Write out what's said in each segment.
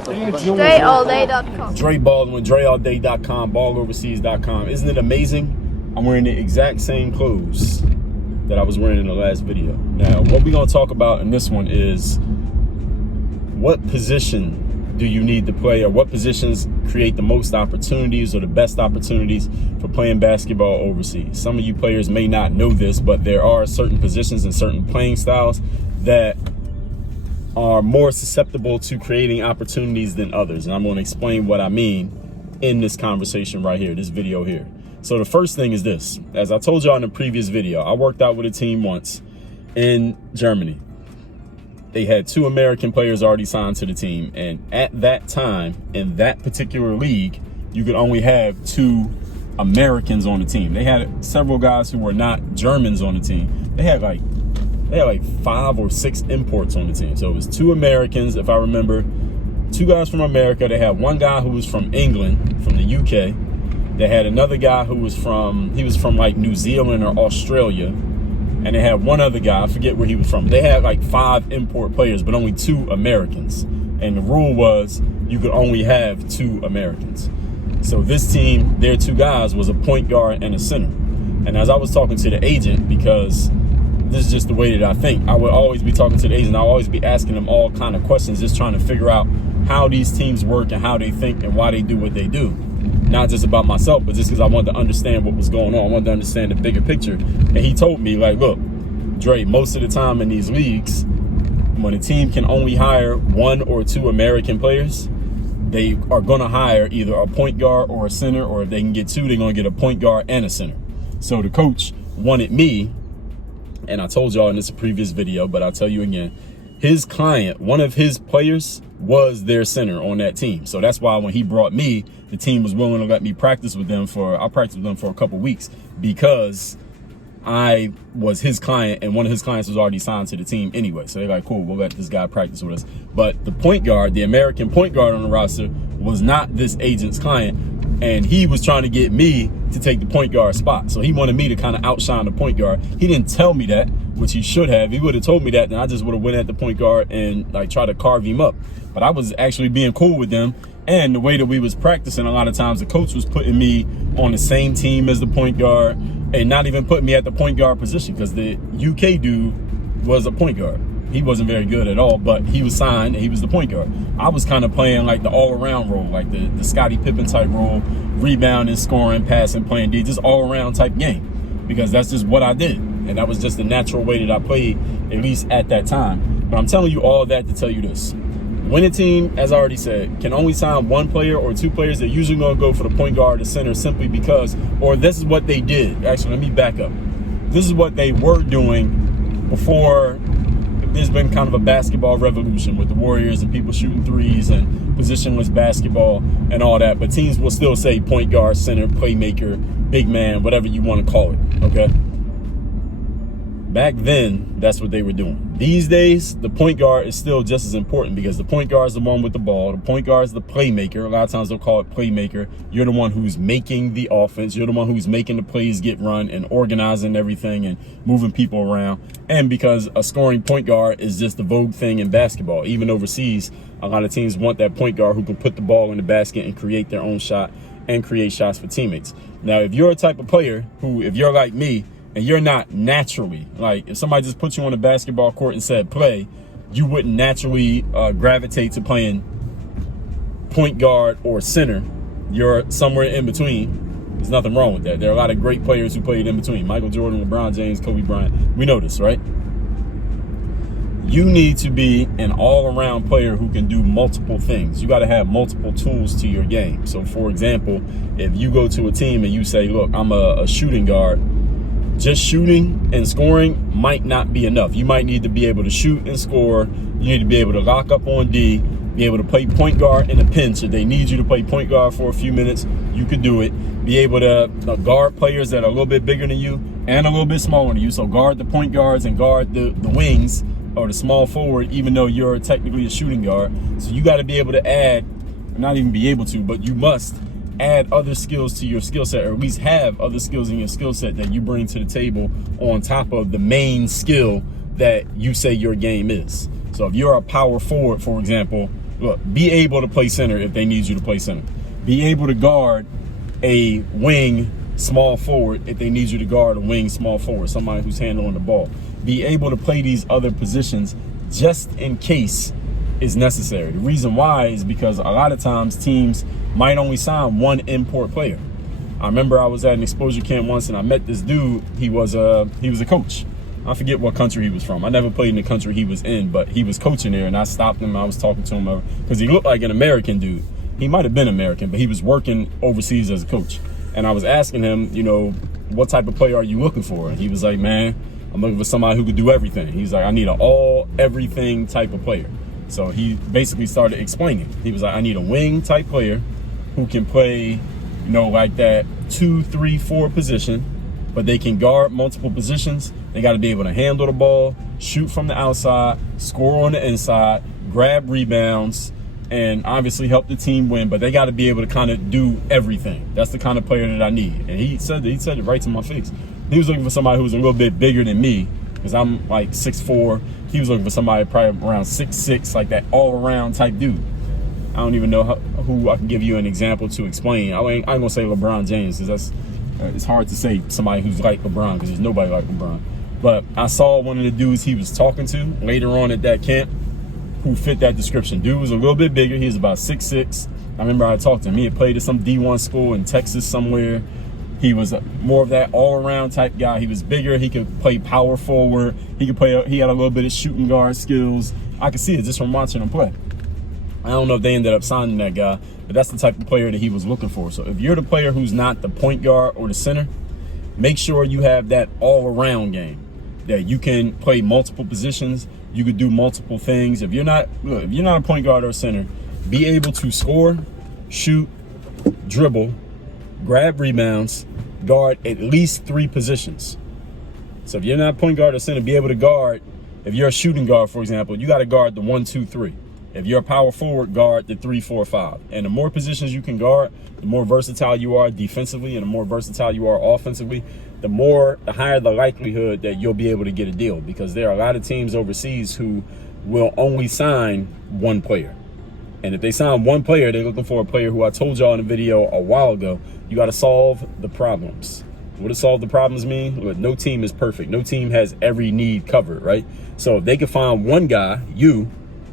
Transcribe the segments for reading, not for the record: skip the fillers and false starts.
DreAllDay.com. Dre Baldwin, DreAllDay.com, BallOverseas.com. Isn't it amazing? I'm wearing the exact same clothes that I was wearing in the last video. Now, what we're going to talk about in this one is what position do you need to play, or what positions create the most opportunities or the best opportunities for playing basketball overseas. Some of you players may not know this, but there are certain positions and certain playing styles that are more susceptible to creating opportunities than others. And I'm going to explain what I mean in this conversation right here, this video here. So the first thing is this. As I told y'all in the previous video, I worked out with a team once in Germany. They had 2 American players already signed to the team. And at that time, in that particular league, you could only have 2 Americans on the team. They had several guys who were not Germans on the team. They had like 5 or 6 imports on the team. So it was 2 Americans, if I remember, 2 guys from America. They had 1 guy who was from England, from the UK. They had another guy who was from like New Zealand or Australia. And they had 1 other guy, I forget where he was from. They had like 5 import players, but only 2 Americans. And the rule was you could only have 2 Americans. So this team, their 2 guys, was a point guard and a center. And as I was talking to the agent, because this is just the way that I think, I would always be talking to the agent. I'll always be asking them all kind of questions, just trying to figure out how these teams work and how they think and why they do what they do. Not just about myself, but just because I wanted to understand what was going on. I wanted to understand the bigger picture. And he told me, like, look, Dre, most of the time in these leagues, when a team can only hire 1 or 2 American players, they are going to hire either a point guard or a center, or if they can get 2, they're going to get a point guard and a center. So the coach wanted me, and I told y'all in this previous video, but I'll tell you again, his client, one of his players, was their center on that team. So that's why when he brought me, the team was willing to let me practice with them I practiced with them for a couple weeks, because I was his client and one of his clients was already signed to the team anyway. So they're like, cool, we'll let this guy practice with us. But the point guard, the American point guard on the roster, was not this agent's client. And he was trying to get me to take the point guard spot. So he wanted me to kind of outshine the point guard. He didn't tell me that, which he should have. He would have told me that, then I just would have went at the point guard and like try to carve him up. But I was actually being cool with them. And the way that we was practicing, a lot of times the coach was putting me on the same team as the point guard and not even putting me at the point guard position, because the UK dude was a point guard. He wasn't very good at all, but he was signed and he was the point guard. I was kind of playing like the all-around role, like the Scottie Pippen type role, rebounding, scoring, passing, playing D, just all-around type game, because that's just what I did. And that was just the natural way that I played, at least at that time. But I'm telling you all that to tell you this. When a team, as I already said, can only sign 1 player or 2 players, they're usually going to go for the point guard or center, simply because, or this is what they did. Actually, let me back up. This is what they were doing before. There's been kind of a basketball revolution with the Warriors and people shooting threes and positionless basketball and all that. But teams will still say point guard, center, playmaker, big man, whatever you want to call it, okay? Back then, that's what they were doing. These days, the point guard is still just as important, because the point guard is the one with the ball. The point guard is the playmaker. A lot of times they'll call it playmaker. You're the one who's making the offense. You're the one who's making the plays get run and organizing everything and moving people around. And because a scoring point guard is just the vogue thing in basketball, even overseas, a lot of teams want that point guard who can put the ball in the basket and create their own shot and create shots for teammates. Now, if you're a type of player who, if you're like me, and you're not naturally, like if somebody just put you on a basketball court and said play, you wouldn't naturally gravitate to playing point guard or center. You're somewhere in between. There's nothing wrong with that. There are a lot of great players who played in between. Michael Jordan, LeBron James, Kobe Bryant. We know this, right? You need to be an all-around player who can do multiple things. You got to have multiple tools to your game. So, for example, if you go to a team and you say, look, I'm a shooting guard, just shooting and scoring might not be enough. You might need to be able to shoot and score. You need to be able to lock up on D, be able to play point guard in a pinch. If they need you to play point guard for a few minutes, you can do it. Be able to guard players that are a little bit bigger than you and a little bit smaller than you. So guard the point guards and guard the wings or the small forward, even though you're technically a shooting guard. So you got to be able to add, not even be able to, but you must add other skills to your skill set, or at least have other skills in your skill set that you bring to the table on top of the main skill that you say your game is. So if you're a power forward, for example, Look, be able to play center if they need you to play center. Be able to guard a wing small forward if they need you to guard a wing small forward, somebody who's handling the ball. Be able to play these other positions just in case it's necessary. The reason why is because a lot of times teams might only sign one import player. I remember I was at an exposure camp once and I met this dude. He was a coach. I forget what country he was from. I never played in the country he was in, but he was coaching there, and I stopped him. I was talking to him because he looked like an American dude. He might have been American, but he was working overseas as a coach. And I was asking him, you know, what type of player are you looking for? And he was like, man, I'm looking for somebody who could do everything. He's like, I need an all-everything type of player. So he basically started explaining. He was like, I need a wing type player who can play, you know, like that 2, 3, 4 position, but they can guard multiple positions. They got to be able to handle the ball, shoot from the outside, score on the inside, grab rebounds, and obviously help the team win. But they got to be able to kind of do everything. That's the kind of player that I need. And he said it right to my face. He was looking for somebody who was a little bit bigger than me, because I'm like 6'4". He was looking for somebody probably around 6'6", like that all-around type dude. I don't even know who I can give you an example to explain. I ain't gonna say LeBron James, because it's hard to say somebody who's like LeBron, because there's nobody like LeBron. But I saw one of the dudes he was talking to later on at that camp who fit that description. Dude was a little bit bigger. He was about 6'6". I remember I talked to him. He had played at some D1 school in Texas somewhere. He was more of that all-around type guy. He was bigger. He could play power forward. He had a little bit of shooting guard skills. I could see it just from watching him play. I don't know if they ended up signing that guy, but that's the type of player that he was looking for. So if you're the player who's not the point guard or the center, make sure you have that all-around game, that you can play multiple positions. You could do multiple things. If you're not a point guard or a center, be able to score, shoot, dribble, grab rebounds, guard at least 3 positions. So if you're not a point guard or center, be able to guard. If you're a shooting guard, for example, you got to guard the 1, 2, 3. If you're a power forward, guard the 3, 4, 5. And the more positions you can guard, the more versatile you are defensively, and the more versatile you are offensively, the higher the likelihood that you'll be able to get a deal. Because there are a lot of teams overseas who will only sign one player. And if they sign one player, they're looking for a player who I told y'all in a video a while ago, you got to solve the problems. What does solve the problems mean? Well, no team is perfect. No team has every need covered, right? So if they can find one guy,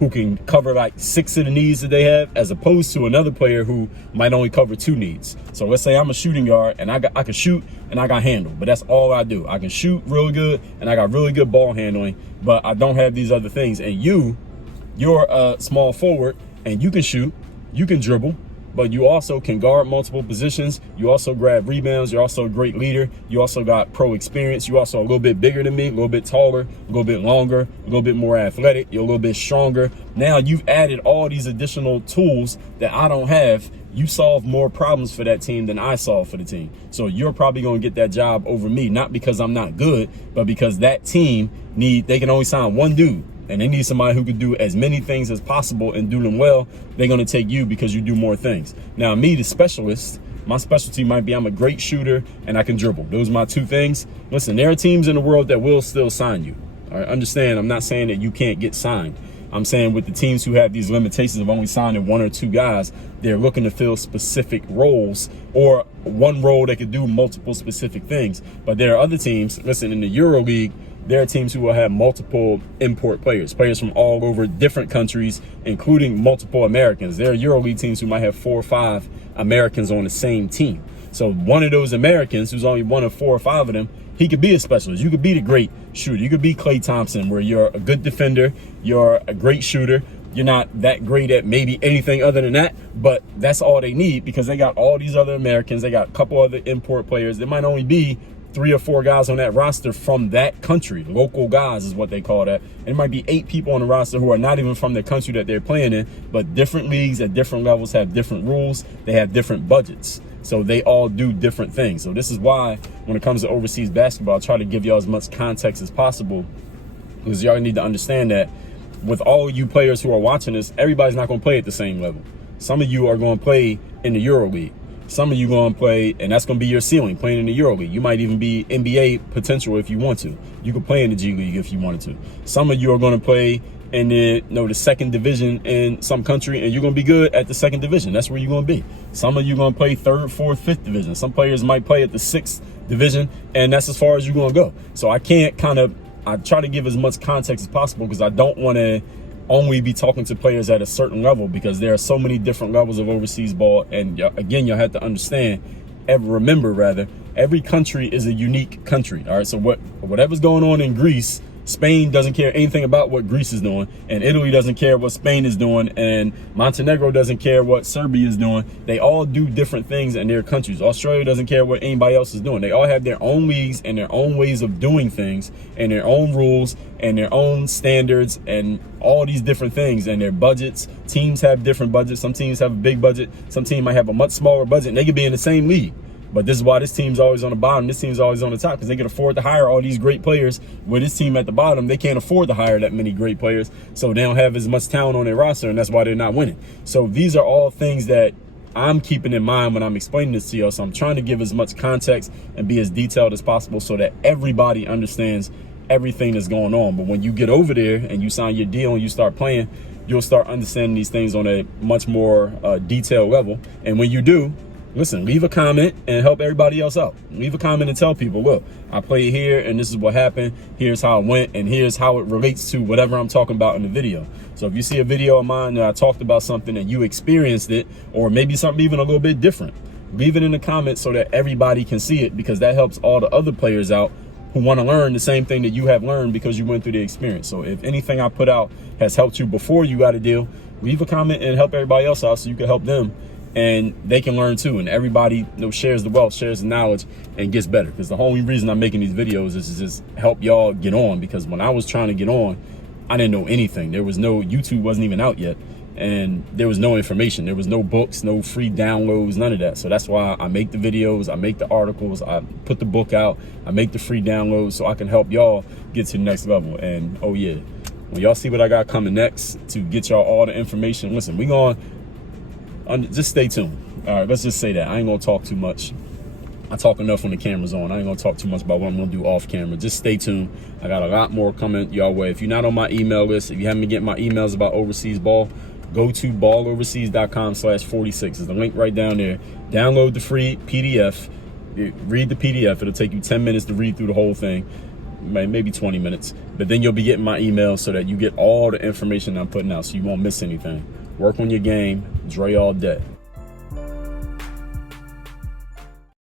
who can cover like 6 of the needs that they have, as opposed to another player who might only cover 2 needs. So let's say I'm a shooting guard and I can shoot and I got handle, but that's all I do. I can shoot really good and I got really good ball handling, but I don't have these other things. And you're a small forward and you can shoot, you can dribble, but you also can guard multiple positions. You also grab rebounds. You're also a great leader. You also got pro experience. You're also a little bit bigger than me, a little bit taller, a little bit longer, a little bit more athletic. You're a little bit stronger. Now you've added all these additional tools that I don't have. You solve more problems for that team than I solve for the team. So you're probably going to get that job over me, not because I'm not good, but because that team they can only sign one dude. And they need somebody who could do as many things as possible and do them well. They're going to take you because you do more things. Now, me, the specialist, my specialty might be I'm a great shooter and I can dribble. Those are my 2 things. Listen, there are teams in the world that will still sign you. All right, understand, I'm not saying that you can't get signed. I'm saying with the teams who have these limitations of only signing 1 or 2 guys, they're looking to fill specific roles, or one role that could do multiple specific things. But there are other teams, listen, in the Euro League, there are teams who will have multiple import players from all over different countries, including multiple Americans. There are EuroLeague teams who might have 4 or 5 Americans on the same team. So one of those Americans, who's only one of 4 or 5 of them, he could be a specialist. You could be the great shooter. You could be Klay Thompson, where you're a good defender, you're a great shooter. You're not that great at maybe anything other than that, but that's all they need, because they got all these other Americans. They got a couple other import players. There might only be 3 or 4 guys on that roster from that country. Local guys is what they call that. And it might be 8 people on the roster who are not even from the country that they're playing in, but different leagues at different levels have different rules. They have different budgets. So they all do different things. So this is why when it comes to overseas basketball, I try to give y'all as much context as possible, because y'all need to understand that with all you players who are watching this, everybody's not going to play at the same level. Some of you are going to play in the Euro League. Some of you going to play, and that's going to be your ceiling, playing in the Euro League. You might even be NBA potential if you want to. You could play in the G League if you wanted to. Some of you are going to play in the second division in some country, and you're going to be good at the second division. That's where you're going to be. Some of you going to play third, fourth, fifth division. Some players might play at the sixth division, and that's as far as you're going to go. So I try to give as much context as possible, because I don't want to only be talking to players at a certain level, because there are so many different levels of overseas ball. And again, you'll have to understand, remember, every country is a unique country. All right, so whatever's going on in Greece, Spain doesn't care anything about what Greece is doing, and Italy doesn't care what Spain is doing, and Montenegro doesn't care what Serbia is doing. They all do different things in their countries. Australia doesn't care what anybody else is doing. They all have their own leagues and their own ways of doing things, and their own rules and their own standards, and all these different things, and their budgets. Teams have different budgets. Some teams have a big budget. Some team might have a much smaller budget, and they could be in the same league. But this is why this team's always on the bottom. This team's always on the top, because they can afford to hire all these great players. With this team at the bottom, they can't afford to hire that many great players. So they don't have as much talent on their roster, and that's why they're not winning. So these are all things that I'm keeping in mind when I'm explaining this to y'all. So I'm trying to give as much context and be as detailed as possible so that everybody understands everything that's going on. But when you get over there and you sign your deal and you start playing, you'll start understanding these things on a much more detailed level. And when you do, listen, leave a comment and help everybody else out. Leave a comment and tell people, look, I played here and this is what happened. Here's how it went, and here's how it relates to whatever I'm talking about in the video. So if you see a video of mine that I talked about something and you experienced it, or maybe something even a little bit different, leave it in the comments so that everybody can see it, because that helps all the other players out who want to learn the same thing that you have learned because you went through the experience. So if anything I put out has helped you before you got a deal, leave a comment and help everybody else out so you can help them, and they can learn too. And everybody shares the wealth, shares the knowledge, and gets better. Because the only reason I'm making these videos is to just help y'all get on. Because when I was trying to get on, I didn't know anything. There was no, YouTube wasn't even out yet, and there was no information. There was no books, no free downloads, none of that. So that's why I make the videos, I make the articles, I put the book out, I make the free downloads so I can help y'all get to the next level. And oh yeah, when y'all see what I got coming next to get y'all all the information, listen, we going, just stay tuned. All right, let's just say that. I ain't gonna talk too much. I talk enough when the camera's on. I ain't gonna talk too much about what I'm gonna do off camera. Just stay tuned. I got a lot more coming y'all way. If you're not on my email list, if you haven't been getting my emails about overseas ball, go to balloverseas.com/46. There's a link right down there. Download the free PDF. Read the PDF. It'll take you 10 minutes to read through the whole thing. Maybe 20 minutes. But then you'll be getting my email so that you get all the information I'm putting out, so you won't miss anything. Work on your game. Dre all day.